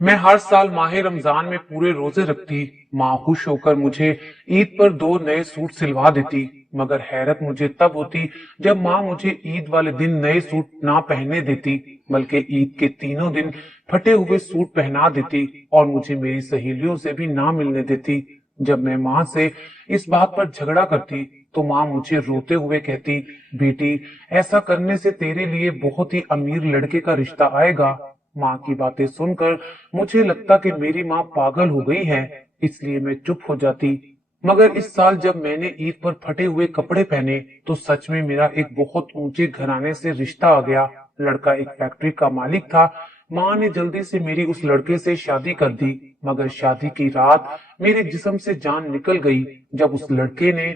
मैं हर साल माह रमजान में पूरे रोजे रखती। माँ खुश होकर मुझे ईद पर 2 नए सूट सिलवा देती। मगर हैरत मुझे तब होती जब माँ मुझे ईद वाले दिन नए सूट ना पहनने देती, बल्कि ईद के तीनों दिन फटे हुए सूट पहना देती और मुझे मेरी सहेलियों से भी ना मिलने देती। जब मैं माँ से इस बात पर झगड़ा करती तो माँ मुझे रोते हुए कहती, बेटी, ऐसा करने से तेरे लिए बहुत ही अमीर लड़के का रिश्ता आएगा। माँ की बातें सुनकर मुझे लगता कि मेरी माँ पागल हो गई है, इसलिए मैं चुप हो जाती। मगर इस साल जब मैंने ईद पर फटे हुए कपड़े पहने तो सच में मेरा एक बहुत ऊंचे घराने से रिश्ता आ गया। लड़का एक फैक्ट्री का मालिक था। माँ ने जल्दी से मेरी उस लड़के से शादी कर दी। मगर शादी की रात मेरे जिस्म से जान निकल गई जब उस लड़के ने,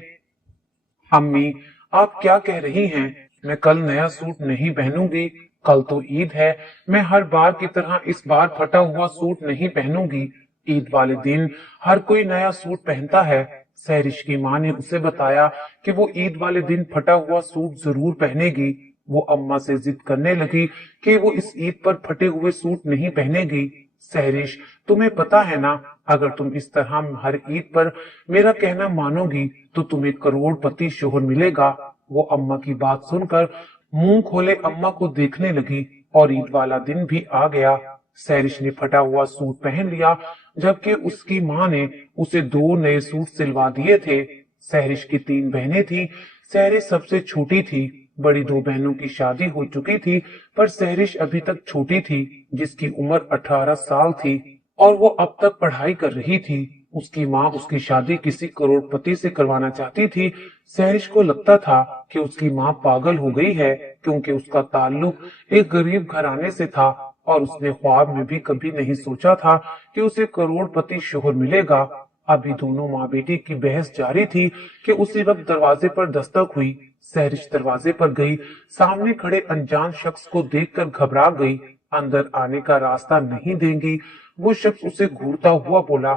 अम्मी, आप क्या कह रही हैं? मैं कल नया सूट नहीं पहनूंगी। कल तो ईद है। मैं हर बार की तरह इस बार फटा हुआ सूट नहीं पहनूंगी। ईद वाले दिन हर कोई नया सूट पहनता है। सहरिश की माँ ने उसे बताया कि वो ईद वाले दिन फटा हुआ सूट जरूर पहनेगी। वो अम्मा से जिद करने लगी कि वो इस ईद पर फटे हुए सूट नहीं पहनेगी। सहरिश, तुम्हें पता है ना, अगर तुम इस तरह हर ईद पर मेरा कहना मानोगी तो तुम्हें करोड़पति शोहर मिलेगा। वो अम्मा की बात सुनकर मुंह खोले अम्मा को देखने लगी और ईद वाला दिन भी आ गया। सहरिश ने फटा हुआ सूट पहन लिया, जबकि उसकी माँ ने उसे 2 नए सूट सिलवा दिए थे। सहरिश की 3 बहनें थी। सहरिश सबसे छोटी थी। बड़ी 2 बहनों की शादी हो चुकी थी, पर सहरिश अभी तक छोटी थी, जिसकी उम्र 18 साल थी और वो अब तक पढ़ाई कर रही थी। उसकी माँ उसकी शादी किसी करोड़पति से करवाना चाहती थी। सहरिश को लगता था कि उसकी माँ पागल हो गई है, क्योंकि उसका ताल्लुक एक गरीब घराने से था और उसने ख्वाब में भी कभी नहीं सोचा था कि उसे करोड़पति शोहर मिलेगा। अभी दोनों माँ बेटी की बहस जारी थी कि उसी वक्त दरवाजे पर दस्तक हुई। सहरिश दरवाजे पर गई। सामने खड़े अनजान शख्स को देखकर घबरा गई। अंदर आने का रास्ता नहीं देंगी। वो शख्स उसे घूरता हुआ बोला।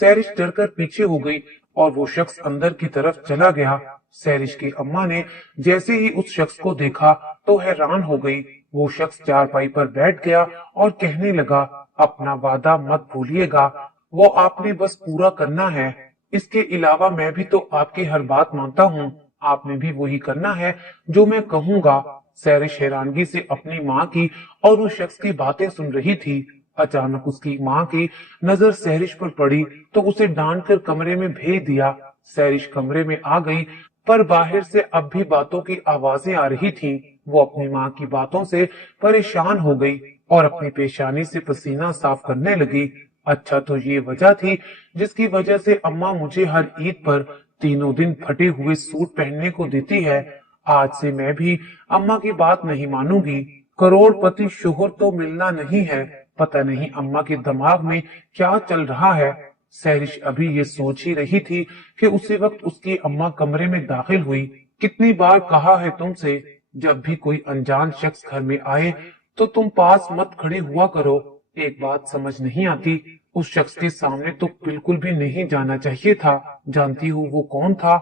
सहरिश डरकर पीछे हो गई और वो शख्स अंदर की तरफ चला गया। सहरिश की अम्मा ने जैसे ही उस शख्स को देखा तो हैरान हो गई। वो शख्स चारपाई पर बैठ गया और कहने लगा, अपना वादा मत भूलिएगा, वो आपने बस पूरा करना है। इसके अलावा मैं भी तो आपकी हर बात मानता हूँ। आपने भी वही करना है जो मैं कहूँगा। सहरिश हैरानगी से अपनी माँ की और उस शख्स की बातें सुन रही थी। अचानक उसकी माँ की नजर सहरिश पर पड़ी तो उसे डांट कर कमरे में भेज दिया। सहरिश कमरे में आ गई, पर बाहर से अब भी बातों की आवाजें आ रही थीं। वो अपनी माँ की बातों से परेशान हो गई और अपनी पेशानी से पसीना साफ करने लगी। अच्छा, तो ये वजह थी जिसकी वजह से अम्मा मुझे हर ईद पर तीनों दिन फटे हुए सूट पहनने को देती है। आज से मैं भी अम्मा की बात नहीं मानूंगी। करोड़पति शोहर तो मिलना नहीं है। पता नहीं अम्मा के दिमाग में क्या चल रहा है। सहरिश अभी ये सोच ही रही थी कि उसी वक्त उसकी अम्मा कमरे में दाखिल हुई। कितनी बार कहा है तुमसे, जब भी कोई अनजान शख्स घर में आए तो तुम पास मत खड़े हुआ करो। एक बात समझ नहीं आती, उस शख्स के सामने तो बिल्कुल भी नहीं जाना चाहिए था। जानती हूँ वो कौन था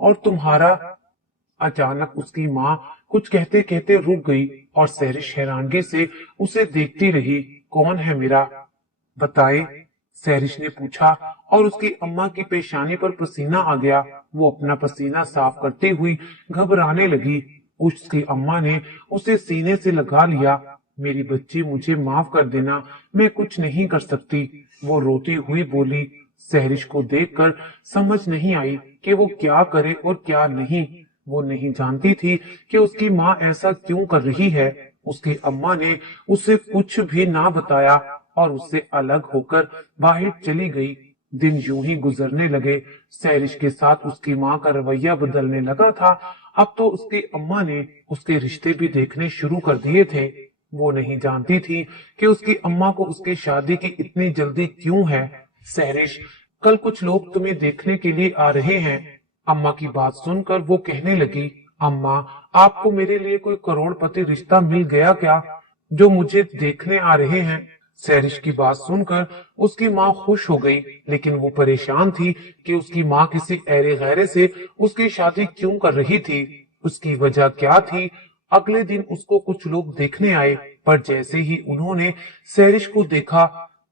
और तुम्हारा। अचानक उसकी माँ कुछ कहते कहते रुक गई और सहरिश हैरानगी से उसे देखती रही। कौन है मेरा, बताए, सहरिश ने पूछा और उसकी अम्मा की पेशानी पर पसीना आ गया। वो अपना पसीना साफ करती हुई घबराने लगी। उसकी अम्मा ने उसे सीने से लगा लिया। मेरी बच्ची, मुझे माफ कर देना, मैं कुछ नहीं कर सकती, वो रोती हुई बोली। सहरिश को देखकर समझ नहीं आई कि वो क्या करे और क्या नहीं। वो नहीं जानती थी कि उसकी माँ ऐसा क्यों कर रही है। उसकी अम्मा ने उसे कुछ भी ना बताया और उससे अलग होकर बाहर चली गई। दिन यूं ही गुजरने लगे। सहरिश के साथ उसकी माँ का रवैया बदलने लगा था। अब तो उसकी अम्मा ने उसके रिश्ते भी देखने शुरू कर दिए थे। वो नहीं जानती थी कि उसकी अम्मा को उसकी शादी की इतनी जल्दी क्यों है। सहरिश, कल कुछ लोग तुम्हें देखने के लिए आ रहे हैं। अम्मा की बात सुनकर वो कहने लगी, अम्मा, आपको मेरे लिए कोई करोड़पति रिश्ता मिल गया क्या, जो मुझे देखने आ रहे हैं? सहरिश की बात सुनकर उसकी माँ खुश हो गई, लेकिन वो परेशान थी कि उसकी माँ किसी ऐरे गैरे से उसकी शादी क्यों कर रही थी। उसकी वजह क्या थी? अगले दिन उसको कुछ लोग देखने आए, पर जैसे ही उन्होंने सहरिश को देखा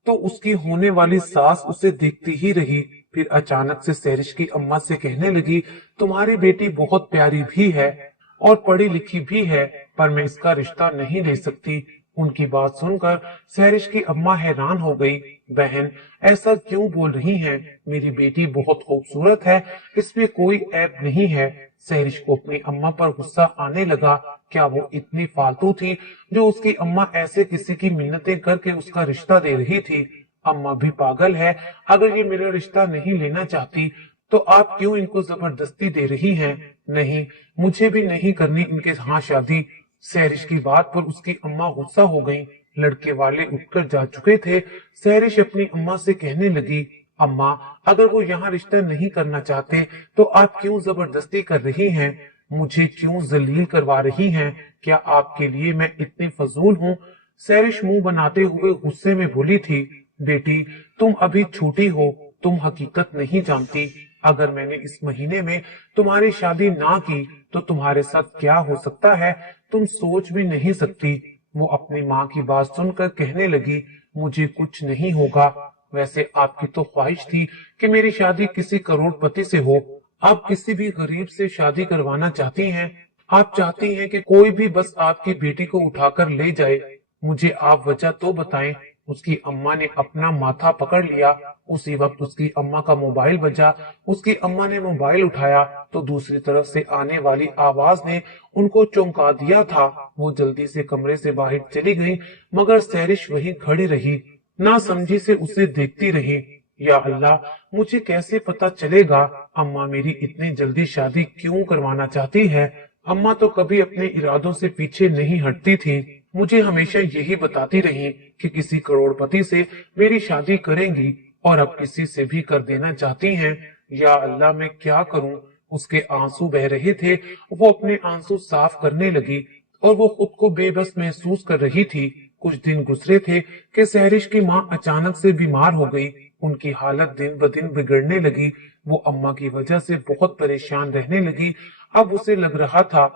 तो उसकी होने वाली सास उसे देखती ही रही। फिर अचानक से सहरिश की अम्मा से कहने लगी, तुम्हारी बेटी बहुत प्यारी भी है और पढ़ी लिखी भी है, पर मैं इसका रिश्ता नहीं ले सकती। उनकी बात सुनकर सहरिश की अम्मा हैरान हो गई। बहन, ऐसा क्यों बोल रही हैं? मेरी बेटी बहुत खूबसूरत है, इसमें कोई ऐब नहीं है। सहरिश को अपनी अम्मा पर गुस्सा आने लगा। क्या वो इतनी फालतू थी जो उसकी अम्मा ऐसे किसी की मिन्नतें करके उसका रिश्ता दे रही थी? अम्मा भी पागल है। अगर ये मेरा रिश्ता नहीं लेना चाहती तो आप क्यों इनको जबरदस्ती दे रही हैं? नहीं, मुझे भी नहीं करनी इनके यहाँ शादी। सहरिश की बात पर उसकी अम्मा गुस्सा हो गई। लड़के वाले उठकर जा चुके थे। सहरिश अपनी अम्मा से कहने लगी, अम्मा, अगर वो यहाँ रिश्ता नहीं करना चाहते तो आप क्यों जबरदस्ती कर रही हैं? मुझे क्यों जलील करवा रही हैं? क्या आपके लिए मैं इतनी फजूल हूँ? सहरिश मुंह बनाते हुए गुस्से में बोली थी, बेटी, तुम अभी छोटी हो, तुम हकीकत नहीं जानती। अगर मैंने इस महीने में तुम्हारी शादी ना की तो तुम्हारे साथ क्या हो सकता है, तुम सोच भी नहीं सकती। वो अपनी माँ की बात सुनकर कहने लगी, मुझे कुछ नहीं होगा। वैसे आपकी तो ख्वाहिश थी कि मेरी शादी किसी करोड़पति से हो। आप किसी भी गरीब से शादी करवाना चाहती हैं। आप चाहती हैं कि कोई भी बस आपकी बेटी को उठाकर ले जाए। मुझे आप वजह तो बताएं। उसकी अम्मा ने अपना माथा पकड़ लिया। उसी वक्त उसकी अम्मा का मोबाइल बजा। उसकी अम्मा ने मोबाइल उठाया तो दूसरी तरफ से आने वाली आवाज ने उनको चौंका दिया था। वो जल्दी से कमरे से बाहर चली गई, मगर सहरिश वहीं खड़ी रही, ना समझी से उसे देखती रही। या अल्लाह, मुझे कैसे पता चलेगा अम्मा मेरी इतनी जल्दी शादी क्यों करवाना चाहती है? अम्मा तो कभी अपने इरादों से पीछे नहीं हटती थी। मुझे हमेशा यही बताती रही कि किसी करोड़पति से मेरी शादी करेंगी और अब किसी से भी कर देना चाहती हैं। या अल्लाह, मैं क्या करूं? उसके आंसू बह रहे थे। वो अपने आंसू साफ करने लगी और वो खुद को बेबस महसूस कर रही थी। कुछ दिन गुजरे थे कि सहरिश की माँ अचानक से बीमार हो गई। उनकी हालत दिन ब दिन बिगड़ने लगी। वो अम्मा की वजह से बहुत परेशान रहने लगी। अब उसे लग रहा था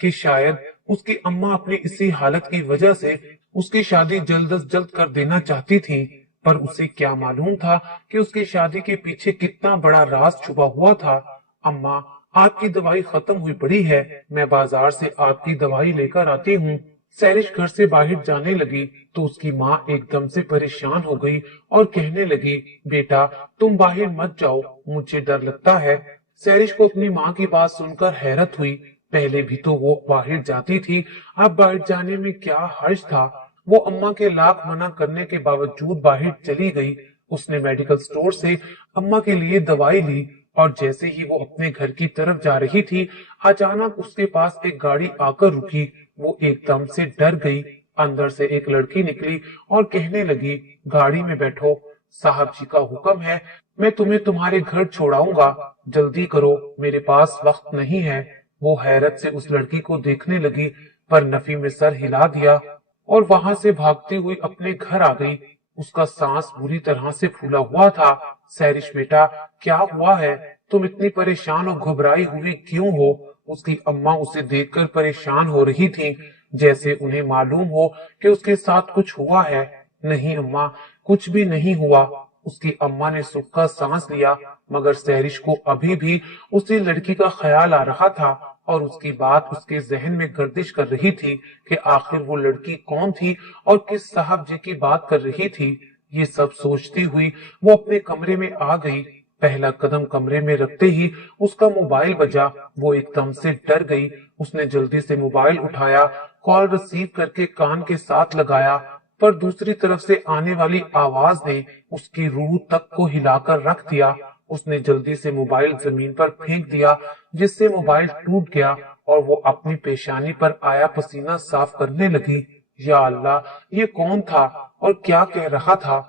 कि शायद उसकी अम्मा अपनी इसी हालत की वजह से उसकी शादी जल्द अज जल्द कर देना चाहती थी। पर उसे क्या मालूम था कि उसकी शादी के पीछे कितना बड़ा राज छुपा हुआ था। अम्मा, आपकी दवाई खत्म हुई पड़ी है, मैं बाजार से आपकी दवाई लेकर आती हूँ। सहरिश घर से बाहर जाने लगी तो उसकी माँ एकदम से परेशान हो गई और कहने लगी, बेटा, तुम बाहर मत जाओ, मुझे डर लगता है। सहरिश को अपनी माँ की बात सुनकर हैरत हुई। पहले भी तो वो बाहर जाती थी, अब बाहर जाने में क्या हर्ज था? वो अम्मा के लाख मना करने के बावजूद बाहर चली गई। उसने मेडिकल स्टोर से अम्मा के लिए दवाई ली और जैसे ही वो अपने घर की तरफ जा रही थी, अचानक उसके पास एक गाड़ी आकर रुकी। वो एकदम से डर गई। अंदर से एक लड़की निकली और कहने लगी, गाड़ी में बैठो, साहब जी का हुक्म है, मैं तुम्हें तुम्हारे घर छोड़ाऊंगा, जल्दी करो, मेरे पास वक्त नहीं है। वो हैरत से उस लड़की को देखने लगी, पर नफी में सर हिला दिया और वहां से भागती हुई अपने घर आ गई। उसका सांस बुरी तरह से फूला हुआ था। सहरिश बेटा, क्या हुआ है? तुम इतनी परेशान और घबराई हुई क्यों हो? उसकी अम्मा उसे देखकर परेशान हो रही थी, जैसे उन्हें मालूम हो कि उसके साथ कुछ हुआ है। नहीं अम्मा, कुछ भी नहीं हुआ। उसकी अम्मा ने सुख का सांस लिया, मगर सहरिश को अभी भी उसी लड़की का ख्याल आ रहा था और उसकी बात उसके जहन में गर्दिश कर रही थी कि आखिर वो लड़की कौन थी और किस साहब जी की बात कर रही थी। ये सब सोचती हुई वो अपने कमरे में आ गई। पहला कदम कमरे में रखते ही उसका मोबाइल बजा। वो एकदम से डर गई। उसने जल्दी से मोबाइल उठाया, कॉल रिसीव करके कान के साथ लगाया, पर दूसरी तरफ से आने वाली आवाज ने उसकी रूह तक को हिलाकर रख दिया। उसने जल्दी से मोबाइल जमीन पर फेंक दिया, जिससे मोबाइल टूट गया और वो अपनी पेशानी पर आया पसीना साफ करने लगी। या अल्लाह, ये कौन था और क्या कह रहा था?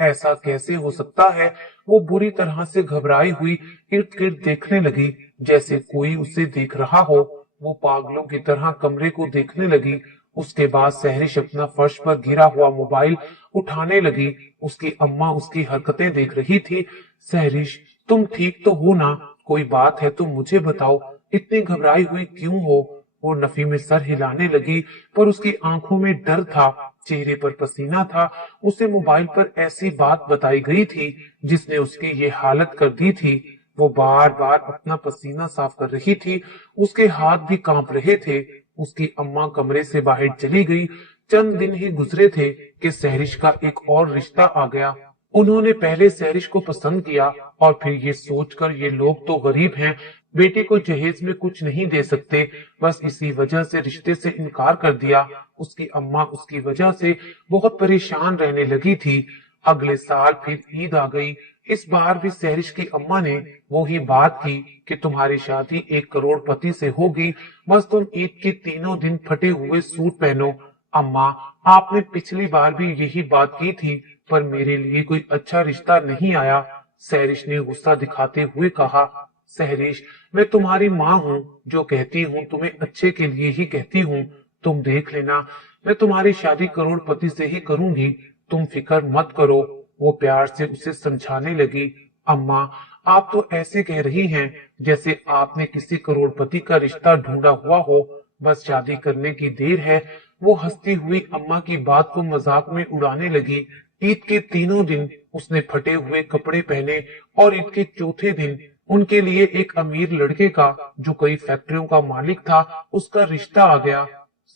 ऐसा कैसे हो सकता है? वो बुरी तरह से घबराई हुई इर्द गिर्द देखने लगी, जैसे कोई उसे देख रहा हो। वो पागलों की तरह कमरे को देखने लगी। उसके बाद सहरिश अपना फर्श पर गिरा हुआ मोबाइल उठाने लगी। उसकी अम्मा उसकी हरकतें देख रही थी। सहरिश, तुम ठीक तो हो ना? कोई बात है तो मुझे बताओ, इतनी घबराई हुई क्यों हो? वो नफी में सर हिलाने लगी, पर उसकी आंखों में डर था। चेहरे पर पसीना था। उसे मोबाइल पर ऐसी बात बताई गई थी जिसने उसकी ये हालत कर दी थी। वो बार बार अपना पसीना साफ कर रही थी। उसके हाथ भी कांप रहे थे। उसकी अम्मा कमरे से बाहर चली गई। चंद दिन ही गुजरे थे कि सहरिश का एक और रिश्ता आ गया। उन्होंने पहले सहरिश को पसंद किया और फिर ये सोचकर ये लोग तो गरीब हैं, बेटी को जहेज में कुछ नहीं दे सकते, बस इसी वजह से रिश्ते से इनकार कर दिया। उसकी अम्मा उसकी वजह से बहुत परेशान रहने लगी थी। अगले साल फिर ईद आ गई। इस बार भी सहरिश की अम्मा ने वही बात की कि तुम्हारी शादी एक करोड़पति से होगी, बस तुम ईद के तीनों दिन फटे हुए सूट पहनो। अम्मा, आपने पिछली बार भी यही बात की थी, पर मेरे लिए कोई अच्छा रिश्ता नहीं आया। सहरिश ने गुस्सा दिखाते हुए कहा, सहरिश, मैं तुम्हारी माँ हूँ, जो कहती हूँ तुम्हें अच्छे के लिए ही कहती हूँ। तुम देख लेना, मैं तुम्हारी शादी करोड़पति से ही करूंगी, तुम फिक्र मत करो। वो प्यार से उसे समझाने लगी। अम्मा, आप तो ऐसे कह रही हैं जैसे आपने किसी करोड़पति का रिश्ता ढूंढा हुआ हो, बस शादी करने की देर है। वो हंसती हुई अम्मा की बात को मजाक में उड़ाने लगी। ईद के तीनों दिन उसने फटे हुए कपड़े पहने और ईद के चौथे दिन उनके लिए एक अमीर लड़के का, जो कई फैक्ट्रियों का मालिक था, उसका रिश्ता आ गया।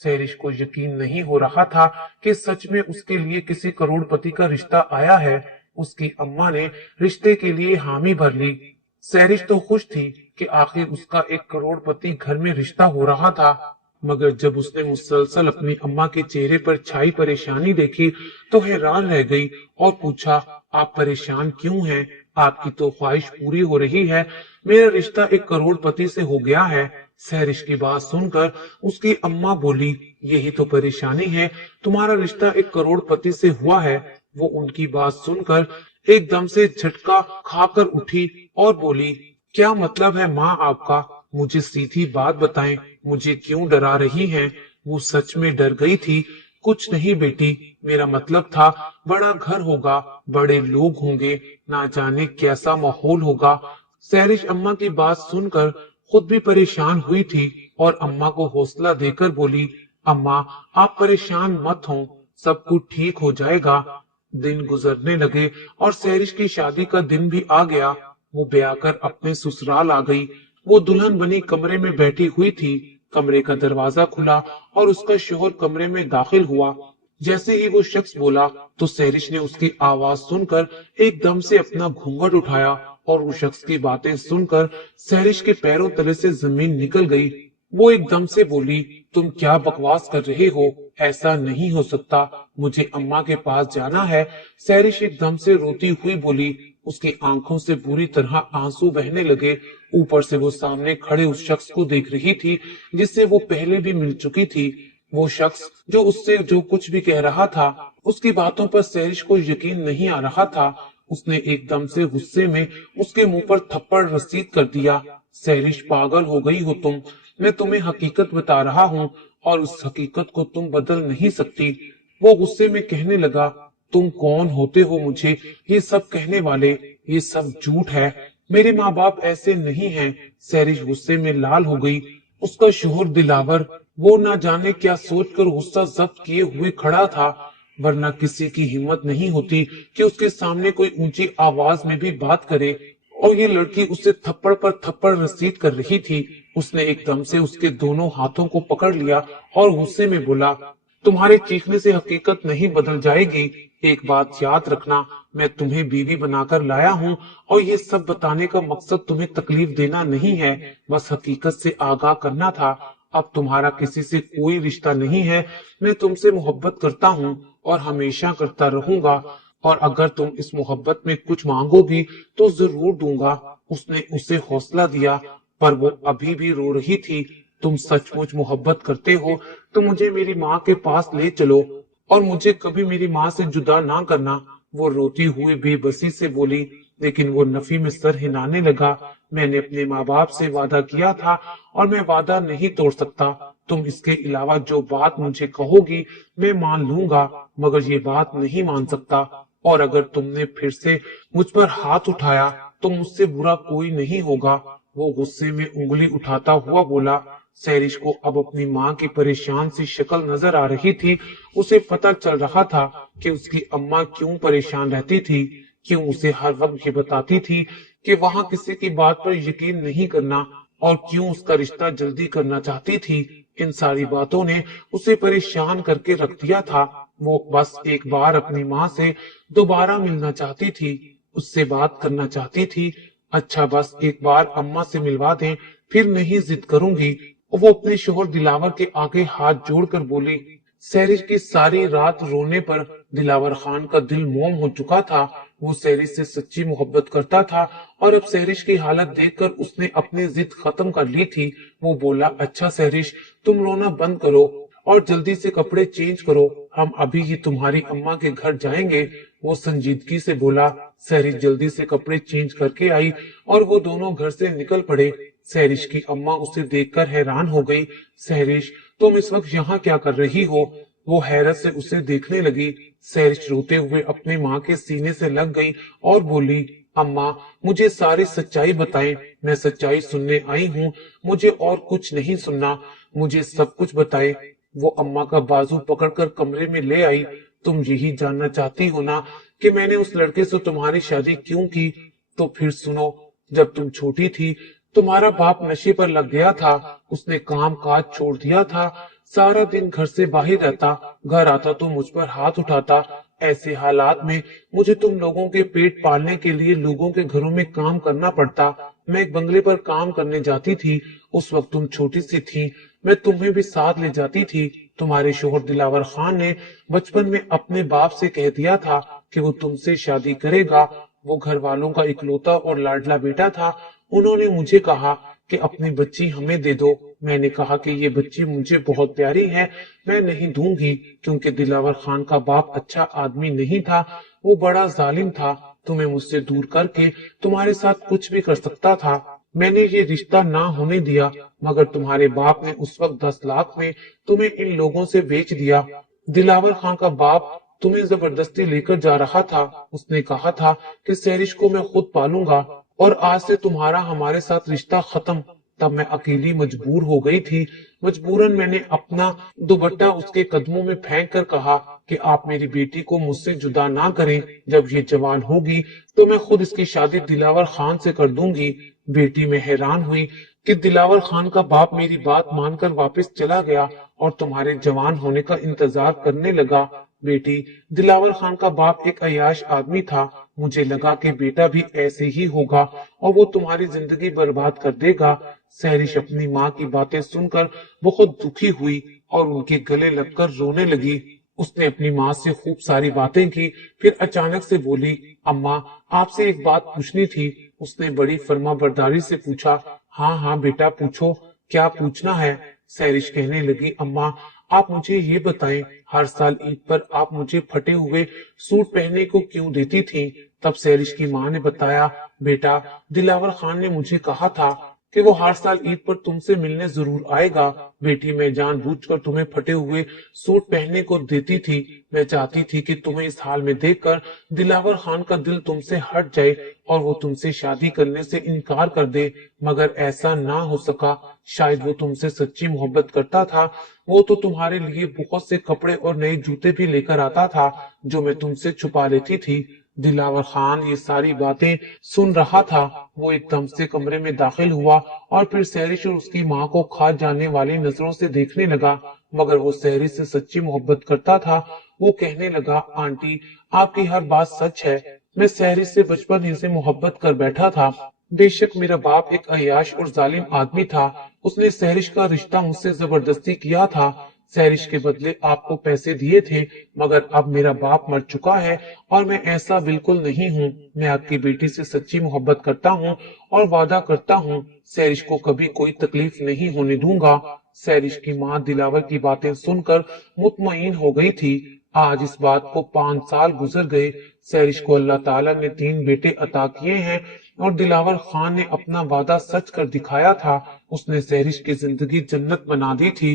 सहरिश को यकीन नहीं हो रहा था कि सच में उसके लिए किसी करोड़पति का रिश्ता आया है। उसकी अम्मा ने रिश्ते के लिए हामी भर ली। सहरिश तो खुश थी कि आखिर उसका एक करोड़पति घर में रिश्ता हो रहा था, मगर जब उसने मुसलसल अपनी अम्मा के चेहरे पर छाई परेशानी देखी तो हैरान रह गई और पूछा, आप परेशान क्यों हैं? आपकी तो ख्वाहिश पूरी हो रही है, मेरा रिश्ता एक करोड़पति से हो गया है। सहरिश की बात सुनकर उसकी अम्मा बोली, यही तो परेशानी है, तुम्हारा रिश्ता एक करोड़पति से हुआ है। वो उनकी बात सुनकर एकदम से झटका खाकर उठी और बोली, क्या मतलब है माँ आपका? मुझे सीधी बात बताएं, मुझे क्यों डरा रही हैं? वो सच में डर गई थी। कुछ नहीं बेटी, मेरा मतलब था बड़ा घर होगा, बड़े लोग होंगे, ना जाने कैसा माहौल होगा। सहरिश अम्मा की बात सुनकर खुद भी परेशान हुई थी और अम्मा को हौसला देकर बोली, अम्मा, आप परेशान मत हो, सब कुछ ठीक हो जाएगा। दिन गुजरने लगे और सहरिश की शादी का दिन भी आ गया। वो ब्याह कर अपने ससुराल आ गई। वो दुल्हन बनी कमरे में बैठी हुई थी। कमरे का दरवाजा खुला और उसका शोहर कमरे में दाखिल हुआ। जैसे ही वो शख्स बोला तो सहरिश ने उसकी आवाज सुनकर एकदम से अपना घूंघट उठाया और वो शख्स की बातें सुनकर सहरिश के पैरों तले से जमीन निकल गई। वो एकदम से बोली, तुम क्या बकवास कर रहे हो? ऐसा नहीं हो सकता, मुझे अम्मा के पास जाना है। सहरिश एकदम से रोती हुई बोली। उसकी आंखों से बुरी तरह आंसू बहने लगे। ऊपर से वो सामने खड़े उस शख्स को देख रही थी जिससे वो पहले भी मिल चुकी थी। वो शख्स जो उससे जो कुछ भी कह रहा था, उसकी बातों पर सहरिश को यकीन नहीं आ रहा था। उसने एकदम से गुस्से में उसके मुंह पर थप्पड़ रसीद कर दिया। सहरिश, पागल हो गई हो तुम, मैं तुम्हें हकीकत बता रहा हूँ और उस हकीकत को तुम बदल नहीं सकती। वो गुस्से में कहने लगा, तुम कौन होते हो मुझे ये सब कहने वाले? ये सब झूठ है, मेरे माँ बाप ऐसे नहीं हैं। सहरिश गुस्से में लाल हो गई। उसका शोहर दिलावर, वो ना जाने क्या सोचकर गुस्सा जब्त किए हुए खड़ा था, वरना किसी की हिम्मत नहीं होती कि उसके सामने कोई ऊंची आवाज में भी बात करे। और ये लड़की उसे थप्पड़ पर थप्पड़ रसीद कर रही थी। उसने एकदम से उसके दोनों हाथों को पकड़ लिया और गुस्से में बोला, तुम्हारे चीखने से हकीकत नहीं बदल जाएगी। एक बात याद रखना, मैं तुम्हें बीवी बनाकर लाया हूँ और ये सब बताने का मकसद तुम्हें तकलीफ देना नहीं है, बस हकीकत से आगाह करना था। अब तुम्हारा किसी से कोई रिश्ता नहीं है। मैं तुमसे मोहब्बत करता हूँ और हमेशा करता रहूंगा, और अगर तुम इस मोहब्बत में कुछ मांगोगी तो जरूर दूंगा। उसने उसे हौसला दिया, पर वो अभी भी रो रही थी। तुम सचमुच मोहब्बत करते हो तो मुझे मेरी माँ के पास ले चलो और मुझे कभी मेरी माँ से जुदा ना करना। वो रोती हुई बेबसी से बोली, लेकिन वो नफी में सर हिलाने लगा। मैंने अपने माँ बाप से वादा किया था और मैं वादा नहीं तोड़ सकता। तुम इसके अलावा जो बात मुझे कहोगी मैं मान लूंगा, मगर ये बात नहीं मान सकता। और अगर तुमने फिर से मुझ पर हाथ उठाया तो मुझसे बुरा कोई नहीं होगा। वो गुस्से में उंगली उठाता हुआ बोला, सहरिश को अब अपनी माँ की परेशान सी शक्ल नजर आ रही थी। उसे पता चल रहा था कि उसकी अम्मा क्यों परेशान रहती थी, क्यों उसे हर वक्त ये बताती थी कि वहां किसी की बात पर यकीन नहीं करना, और क्यों उसका रिश्ता जल्दी करना चाहती थी। इन सारी बातों ने उसे परेशान करके रख दिया था। वो बस एक बार अपनी माँ से दोबारा मिलना चाहती थी, उससे बात करना चाहती थी। अच्छा, बस एक बार अम्मा से मिलवा दें, फिर नहीं जिद करूंगी। वो अपने शोहर दिलावर के आगे हाथ जोड़कर बोली। सहरिश की सारी रात रोने पर दिलावर खान का दिल मोम हो चुका था। वो सहरिश से सच्ची मोहब्बत करता था और अब सहरिश की हालत देखकर उसने अपनी जिद खत्म कर ली थी। वो बोला, अच्छा सहरिश, तुम रोना बंद करो और जल्दी से कपड़े चेंज करो, हम अभी ही तुम्हारी अम्मा के घर जाएंगे। वो संजीदगी से बोला। सहरिश जल्दी से कपड़े चेंज करके आई और वो दोनों घर से निकल पड़े। सहरिश की अम्मा उसे देखकर हैरान हो गई। सहरिश, तुम इस वक्त यहाँ क्या कर रही हो? वो हैरत से उसे देखने लगी। सहरिश रोते हुए अपनी माँ के सीने से लग गई और बोली, अम्मा, मुझे सारी सच्चाई बताएं, मैं सच्चाई सुनने आई हूँ, मुझे और कुछ नहीं सुनना, मुझे सब कुछ बताएं। वो अम्मा का बाजू पकड़कर कमरे में ले आई। तुम यही जानना चाहती हो ना कि मैंने उस लड़के से तुम्हारी शादी क्यों की? तो फिर सुनो, जब तुम छोटी थी तुम्हारा बाप नशे पर लग गया था, उसने काम काज छोड़ दिया था, सारा दिन घर से बाहर रहता, घर आता तो मुझ पर हाथ उठाता। ऐसे हालात में मुझे तुम लोगों के पेट पालने के लिए लोगों के घरों में काम करना पड़ता। मैं एक बंगले पर काम करने जाती थी, उस वक्त तुम छोटी सी थी, मैं तुम्हें भी साथ ले जाती थी। तुम्हारे शोहर दिलावर खान ने बचपन में अपने बाप से कह दिया था कि वो तुमसे शादी करेगा। वो घर वालों का इकलौता और लाडला बेटा था। उन्होंने मुझे कहा कि अपनी बच्ची हमें दे दो। मैंने कहा कि ये बच्ची मुझे बहुत प्यारी है, मैं नहीं दूंगी, क्योंकि दिलावर खान का बाप अच्छा आदमी नहीं था, वो बड़ा जालिम था, तुम्हें मुझसे दूर करके तुम्हारे साथ कुछ भी कर सकता था। मैंने ये रिश्ता ना होने दिया, मगर तुम्हारे बाप ने उस वक्त 10 लाख में तुम्हें इन लोगों से बेच दिया। दिलावर खान का बाप तुम्हें जबरदस्ती लेकर जा रहा था। उसने कहा था कि सहरिश को मैं खुद पालूंगा और आज से तुम्हारा हमारे साथ रिश्ता खत्म। तब मैं अकेली मजबूर हो गई थी। मजबूरन मैंने अपना दुपट्टा उसके कदमों में फेंक कर कहा कि आप मेरी बेटी को मुझसे जुदा ना करें। जब ये जवान होगी तो मैं खुद इसकी शादी दिलावर खान से कर दूंगी। बेटी में हैरान हुई कि दिलावर खान का बाप मेरी बात मानकर वापस चला गया और तुम्हारे जवान होने का इंतजार करने लगा। बेटी, दिलावर खान का बाप एक अय्याश आदमी था। मुझे लगा कि बेटा भी ऐसे ही होगा और वो तुम्हारी जिंदगी बर्बाद कर देगा। सहरिश अपनी माँ की बातें सुनकर बहुत दुखी हुई और उनके गले लगकर रोने लगी। उसने अपनी माँ से खूब सारी बातें की, फिर अचानक से बोली, अम्मा, आपसे एक बात पूछनी थी। उसने बड़ी फर्माबरदारी से पूछा। हाँ हाँ बेटा, पूछो, क्या पूछना है? सहरिश कहने लगी, अम्मा, आप मुझे ये बताएं, हर साल ईद पर आप मुझे फटे हुए सूट पहनने को क्यों देती थी? तब सहरिश की माँ ने बताया, बेटा, दिलावर खान ने मुझे कहा था कि वो हर साल ईद पर तुमसे मिलने जरूर आएगा। बेटी, मैं जानबूझकर तुम्हें फटे हुए सूट पहनने को देती थी। मैं चाहती थी कि तुम्हें इस हाल में देखकर दिलावर खान का दिल तुमसे हट जाए और वो तुमसे शादी करने से इनकार कर दे, मगर ऐसा ना हो सका। शायद वो तुमसे सच्ची मोहब्बत करता था। वो तो तुम्हारे लिए बहुत से कपड़े और नए जूते भी लेकर आता था, जो मैं तुमसे छुपा लेती थी। दिलावर खान ये सारी बातें सुन रहा था। वो एकदम से कमरे में दाखिल हुआ और फिर सहरिश और उसकी माँ को खा जाने वाली नजरों से देखने लगा, मगर वो सहरिश से सच्ची मोहब्बत करता था। वो कहने लगा, आंटी, आपकी हर बात सच है। मैं सहरिश से बचपन ही से मोहब्बत कर बैठा था। बेशक मेरा बाप एक अय्याश और जालिम आदमी था, उसने सहरिश का रिश्ता मुझसे जबरदस्ती किया था। सहरिश के बदले आपको पैसे दिए थे, मगर अब मेरा बाप मर चुका है और मैं ऐसा बिल्कुल नहीं हूँ। मैं आपकी बेटी से सच्ची मोहब्बत करता हूँ और वादा करता हूँ सहरिश को कभी कोई तकलीफ नहीं होने दूंगा। सहरिश की माँ दिलावर की बातें सुनकर मुतमईन हो गई थी। आज इस बात को 5 साल गुजर गए। सहरिश को अल्लाह ताला ने 3 बेटे अता किए हैं और दिलावर खान ने अपना वादा सच कर दिखाया था। उसने सहरिश की जिंदगी जन्नत बना दी थी।